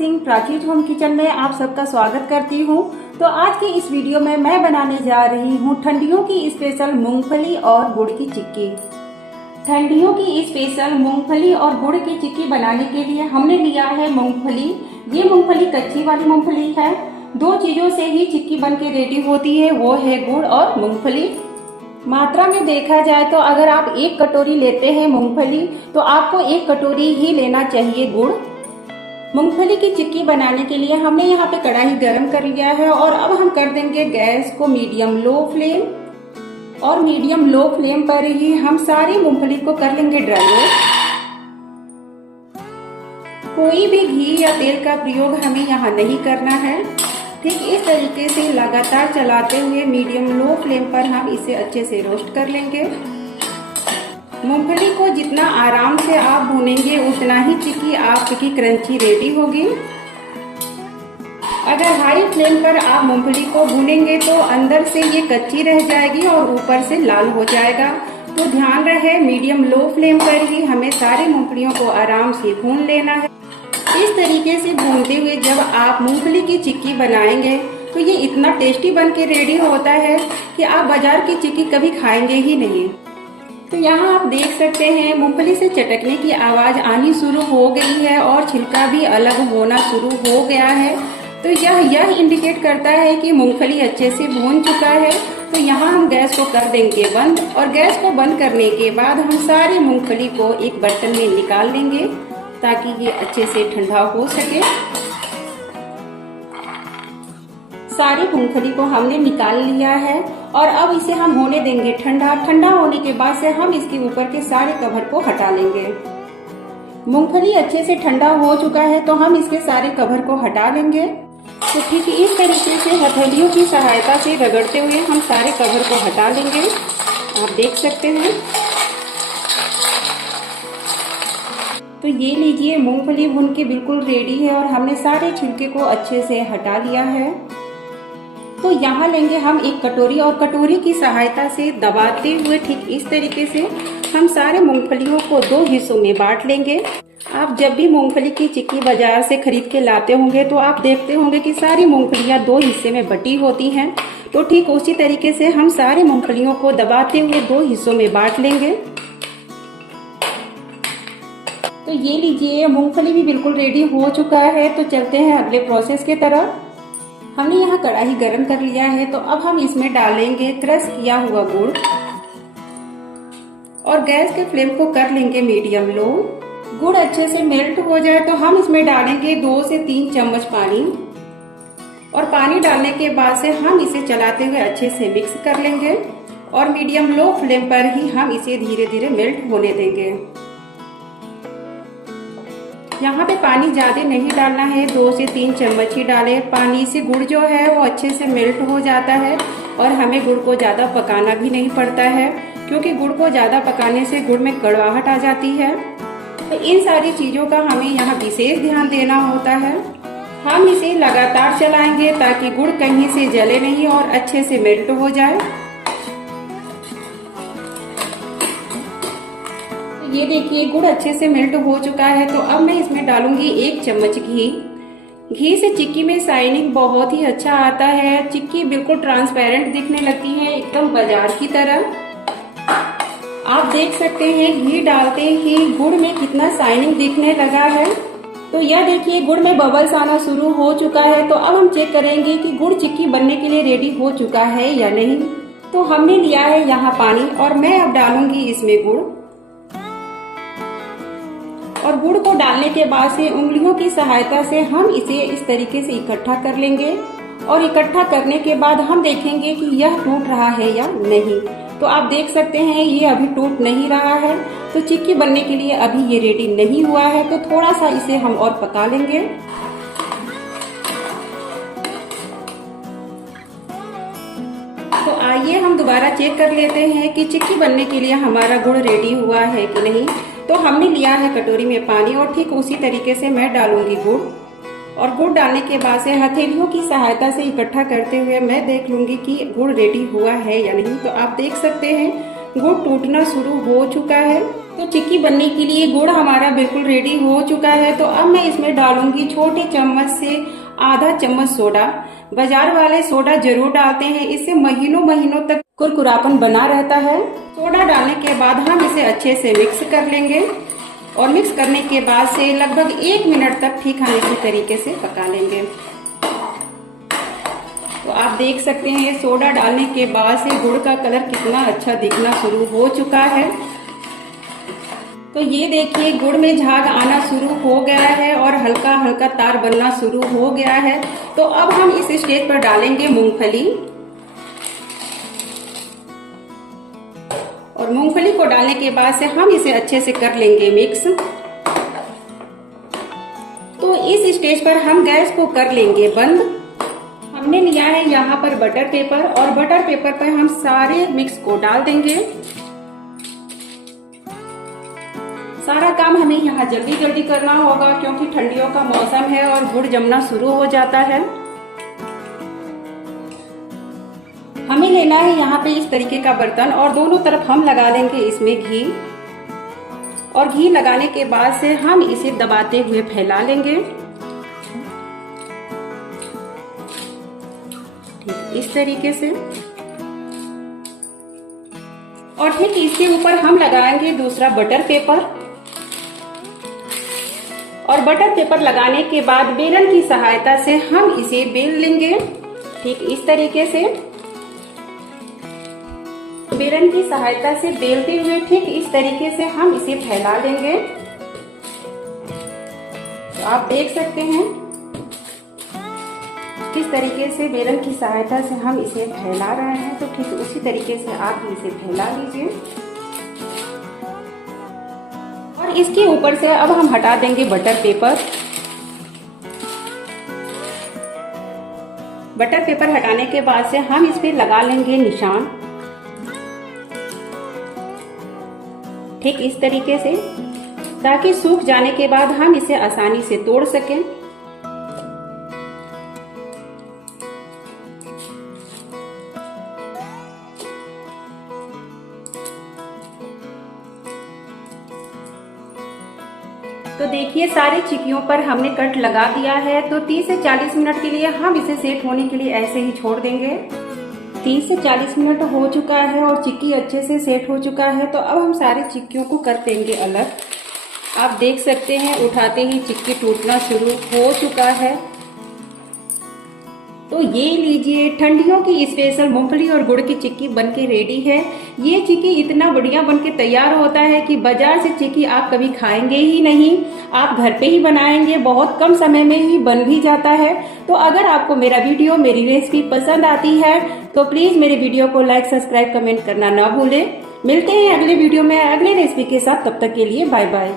Singh Prachi home kitchen में आप सबका स्वागत करती हूँ। तो आज की इस वीडियो में मैं बनाने जा रही हूँ ठंडियों की स्पेशल मूंगफली और गुड़ की चिक्की। ठंडियों की स्पेशल मूंगफली और गुड़ की चिक्की बनाने के लिए हमने लिया है मूंगफली। ये मूंगफली कच्ची वाली मूंगफली है। दो चीजों से ही चिक्की बन के रेडी होती है, वो है गुड़ और मूंगफली। मात्रा में देखा जाए तो अगर आप 1 कटोरी लेते हैं मूंगफली तो आपको 1 कटोरी ही लेना चाहिए गुड़। मूंगफली की चिक्की बनाने के लिए हमने यहाँ पे कढ़ाई गरम कर लिया है और अब हम कर देंगे गैस को मीडियम लो फ्लेम, और मीडियम लो फ्लेम पर ही हम सारी मूंगफली को कर लेंगे ड्राई रोस्ट। कोई भी घी या तेल का प्रयोग हमें यहाँ नहीं करना है। ठीक इस तरीके से लगातार चलाते हुए मीडियम लो फ्लेम पर हम इसे अच्छे से रोस्ट कर लेंगे। मूंगफली को जितना आराम से आप भूनेंगे उतना ही चिक्की आपकी क्रंची रेडी होगी। अगर हाई फ्लेम पर आप मूंगफली को भूनेंगे तो अंदर से ये कच्ची रह जाएगी और ऊपर से लाल हो जाएगा। तो ध्यान रहे मीडियम लो फ्लेम पर ही हमें सारी मूंगफलियों को आराम से भून लेना है। इस तरीके से भूनते हुए जब आप मूंगफली की चिक्की बनाएंगे तो ये इतना टेस्टी बन के रेडी होता है कि आप बाजार की चिक्की कभी खाएंगे ही नहीं। तो यहाँ आप देख सकते हैं मूंगफली से चटकने की आवाज आनी शुरू हो गई है और छिलका भी अलग होना शुरू हो गया है। तो यह इंडिकेट करता है कि मूंगफली अच्छे से भून चुका है। तो यहाँ हम गैस को कर देंगे बंद, और गैस को बंद करने के बाद हम सारी मूंगफली को एक बर्तन में निकाल लेंगे ताकि ये अच्छे से ठंडा हो सके। सारी मूंगफली को हमने निकाल लिया है और अब इसे हम होने देंगे ठंडा। ठंडा होने के बाद से हम इसके ऊपर के सारे कवर को हटा लेंगे। मूंगफली अच्छे से ठंडा हो चुका है तो हम इसके सारे कवर को हटा लेंगे। तो ठीक इस तरीके से हथेलियों की सहायता से रगड़ते हुए हम सारे कवर को हटा लेंगे। आप देख सकते हैं। तो ये लीजिए मूंगफली भून के बिल्कुल रेडी है और हमने सारे छिलके को अच्छे से हटा लिया है। तो यहाँ लेंगे हम एक कटोरी और कटोरी की सहायता से दबाते हुए ठीक इस तरीके से हम सारे मूंगफलियों को 2 हिस्सों में बांट लेंगे। आप जब भी मूंगफली की चिक्की बाजार से खरीद के लाते होंगे तो आप देखते होंगे कि सारी मूंगफलियां 2 हिस्से में बटी होती हैं। तो ठीक उसी तरीके से हम सारी मूंगफलियों को दबाते हुए 2 हिस्सों में बांट लेंगे। तो ये लीजिए मूंगफली भी बिल्कुल रेडी हो चुका है। तो चलते हैं अगले प्रोसेस की तरफ। हमने यहाँ कढ़ाई गरम कर लिया है तो अब हम इसमें डालेंगे क्रश किया हुआ गुड़ और गैस के फ्लेम को कर लेंगे मीडियम लो। गुड़ अच्छे से मेल्ट हो जाए तो हम इसमें डालेंगे 2 से 3 चम्मच पानी, और पानी डालने के बाद से हम इसे चलाते हुए अच्छे से मिक्स कर लेंगे और मीडियम लो फ्लेम पर ही हम इसे धीरे धीरे मेल्ट होने देंगे। यहाँ पे पानी ज्यादा नहीं डालना है, 2 से 3 चम्मच ही डाले। पानी से गुड़ जो है वो अच्छे से मेल्ट हो जाता है और हमें गुड़ को ज्यादा पकाना भी नहीं पड़ता है, क्योंकि गुड़ को ज्यादा पकाने से गुड़ में कड़वाहट आ जाती है। तो इन सारी चीजों का हमें यहाँ विशेष ध्यान देना होता है। हम इसे लगातार चलाएंगे ताकि गुड़ कहीं से जले नहीं और अच्छे से मेल्ट हो जाए। ये देखिए गुड़ अच्छे से मेल्ट हो चुका है। तो अब मैं इसमें डालूंगी 1 चम्मच घी। घी से चिक्की में शाइनिंग बहुत ही अच्छा आता है। चिक्की बिल्कुल ट्रांसपेरेंट दिखने लगती है, एकदम बाजार की तरह। आप देख सकते हैं घी डालते ही गुड़ में कितना शाइनिंग दिखने लगा है। तो यह देखिए गुड़ में बबल्स आना शुरू हो चुका है। तो अब हम चेक करेंगे कि गुड़ चिक्की बनने के लिए रेडी हो चुका है या नहीं। तो हमने लिया है यहाँ पानी और मैं अब डालूंगी इसमें गुड़, और गुड़ को डालने के बाद से उंगलियों की सहायता से हम इसे इस तरीके से इकट्ठा कर लेंगे, और इकट्ठा करने के बाद हम देखेंगे कि यह टूट रहा है या नहीं। तो आप देख सकते हैं ये अभी टूट नहीं रहा है। तो चिक्की बनने के लिए अभी ये रेडी नहीं हुआ है। तो थोड़ा सा इसे हम और पका लेंगे। तो आइए हम दोबारा चेक कर लेते हैं कि चिक्की बनने के लिए हमारा गुड़ रेडी हुआ है कि नहीं। तो हमने लिया है कटोरी में पानी और ठीक उसी तरीके से मैं डालूंगी गुड़, और गुड़ डालने के बाद से हथेलियों की सहायता से इकट्ठा करते हुए मैं देख लूंगी कि गुड़ रेडी हुआ है या नहीं। तो आप देख सकते हैं गुड़ टूटना शुरू हो चुका है। तो चिक्की बनने के लिए गुड़ हमारा बिल्कुल रेडी हो चुका है। तो अब मैं इसमें डालूंगी छोटे चम्मच से आधा चम्मच सोडा। बाजार वाले सोडा जरूर डालते हैं, इससे महीनों महीनों तक कुरकुरापन बना रहता है। सोडा डालने के बाद हम इसे अच्छे से मिक्स कर लेंगे और मिक्स करने के बाद से लगभग 1 मिनट तक ठीक हम इसी तरीके से पका लेंगे। तो आप देख सकते हैं सोडा डालने के बाद से गुड़ का कलर कितना अच्छा दिखना शुरू हो चुका है। तो ये देखिए गुड़ में झाग आना शुरू हो गया है और हल्का हल्का तार बनना शुरू हो गया है। तो अब हम इस स्टेज पर डालेंगे मूंगफली और मूंगफली को डालने के बाद से हम इसे अच्छे से कर लेंगे मिक्स। तो इस स्टेज पर हम गैस को कर लेंगे बंद। हमने लिया है यहाँ पर बटर पेपर और बटर पेपर पर हम सारे मिक्स को डाल देंगे। सारा काम हमें यहाँ जल्दी जल्दी करना होगा क्योंकि ठंडियों का मौसम है और गुड़ जमना शुरू हो जाता है। हमें लेना है यहाँ पे इस तरीके का बर्तन और दोनों तरफ हम लगा देंगे इसमें घी और घी लगाने के बाद से हम इसे दबाते हुए फैला लेंगे। ठीक इस तरीके से और ठीक इसके ऊपर हम लगाएंगे दूसरा बटर पेपर और बटर पेपर लगाने के बाद बेलन की सहायता से हम इसे बेल लेंगे। ठीक इस तरीके से बेलन की सहायता से बेलते हुए ठीक इस तरीके से हम इसे फैला देंगे। तो आप देख सकते हैं किस तरीके से बेलन की सहायता से हम इसे फैला रहे हैं। तो ठीक उसी तरीके से आप इसे फैला लीजिए और इसके ऊपर से अब हम हटा देंगे बटर पेपर। बटर पेपर हटाने के बाद से हम इस पे लगा लेंगे निशान ठीक इस तरीके से, ताकि सूख जाने के बाद हम इसे आसानी से तोड़ सकें। तो देखिए सारे चिक्कियों पर हमने कट लगा दिया है। तो 30 से 40 मिनट के लिए हम इसे सेट होने के लिए ऐसे ही छोड़ देंगे। 30 से 40 मिनट हो चुका है और चिक्की अच्छे से सेट हो चुका है। तो अब हम सारे चिक्कियों को कर देंगे अलग। आप देख सकते हैं उठाते ही चिक्की टूटना शुरू हो चुका है। तो ये लीजिए ठंडियों की स्पेशल मूंगफली और गुड़ की चिक्की बनके रेडी है। ये चिक्की इतना बढ़िया बनके तैयार होता है कि बाजार से चिक्की आप कभी खाएंगे ही नहीं। आप घर पे ही बनाएंगे, बहुत कम समय में ही बन भी जाता है। तो अगर आपको मेरा वीडियो, मेरी रेसिपी पसंद आती है तो प्लीज मेरे वीडियो को लाइक, सब्सक्राइब, कमेंट करना ना भूलें। मिलते हैं अगले वीडियो में अगले रेसिपी के साथ। तब तक के लिए बाय बाय।